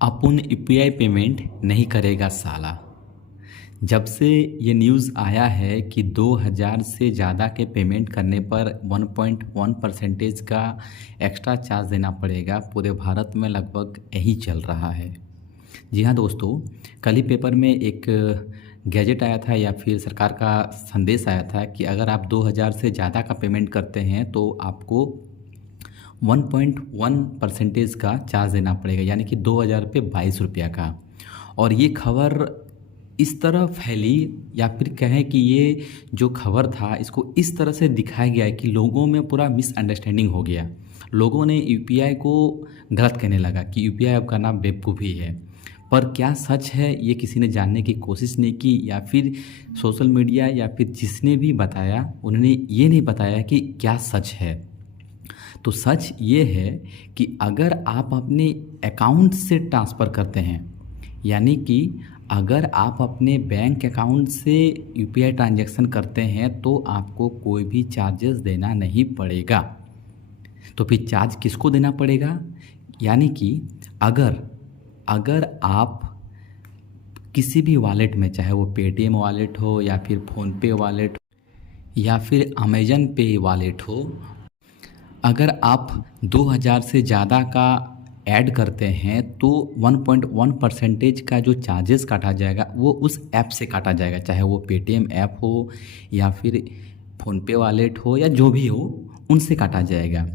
अपन UPI payment नहीं करेगा साला। जब से ये न्यूज़ आया है कि 2000 से ज़्यादा के पेमेंट करने पर 1.1% का एक्स्ट्रा चार्ज देना पड़ेगा, पूरे भारत में लगभग यही चल रहा है। जी हाँ दोस्तों, कल ही पेपर में एक गैजेट आया था या फिर सरकार का संदेश आया था कि अगर आप 2000 से ज़्यादा का पेमेंट करते हैं तो आपको 1.1% का चार्ज देना पड़ेगा, यानी कि 2000 पे 22 रुपया का। और ये खबर इस तरह फैली, या फिर कहें कि ये जो खबर था इसको इस तरह से दिखाया गया है कि लोगों में पूरा मिसअंडरस्टैंडिंग हो गया। लोगों ने यूपीआई को गलत कहने लगा कि यूपीआई अब का नाम बेवकूफ़ी है। पर क्या सच है ये किसी ने जानने की कोशिश नहीं की, या फिर सोशल मीडिया या फिर जिसने भी बताया उन्होंने ये नहीं बताया कि क्या सच है। तो सच ये है कि अगर आप अपने अकाउंट से ट्रांसफ़र करते हैं, यानी कि अगर आप अपने बैंक अकाउंट से यूपीआई ट्रांजैक्शन करते हैं तो आपको कोई भी चार्जेस देना नहीं पड़ेगा। तो फिर चार्ज किसको देना पड़ेगा? यानी कि अगर अगर आप किसी भी वॉलेट में, चाहे वो पेटीएम वॉलेट हो या फिर फ़ोनपे वॉलेट या फिर अमेजन पे वॉलेट हो, अगर आप 2000 से ज़्यादा का ऐड करते हैं तो 1.1% का जो चार्जेस काटा जाएगा वो उस ऐप से काटा जाएगा, चाहे वो पेटीएम ऐप हो या फिर फ़ोनपे वॉलेट हो या जो भी हो, उनसे काटा जाएगा।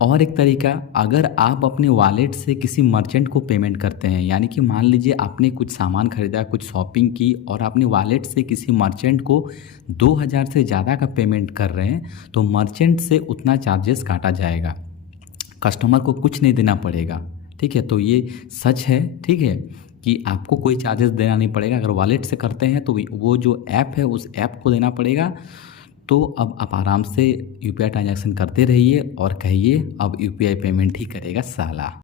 और एक तरीका, अगर आप अपने वॉलेट से किसी मर्चेंट को पेमेंट करते हैं, यानी कि मान लीजिए आपने कुछ सामान खरीदा, कुछ शॉपिंग की और आपने वॉलेट से किसी मर्चेंट को 2000 से ज़्यादा का पेमेंट कर रहे हैं, तो मर्चेंट से उतना चार्जेस काटा जाएगा, कस्टमर को कुछ नहीं देना पड़ेगा। ठीक है, तो ये सच है। ठीक है, कि आपको कोई चार्जेस देना नहीं पड़ेगा। अगर वॉलेट से करते हैं तो वो जो ऐप है उस ऐप को देना पड़ेगा। तो अब आप आराम से यूपीआई ट्रांजैक्शन करते रहिए और कहिए अब यूपीआई पेमेंट ही करेगा साला।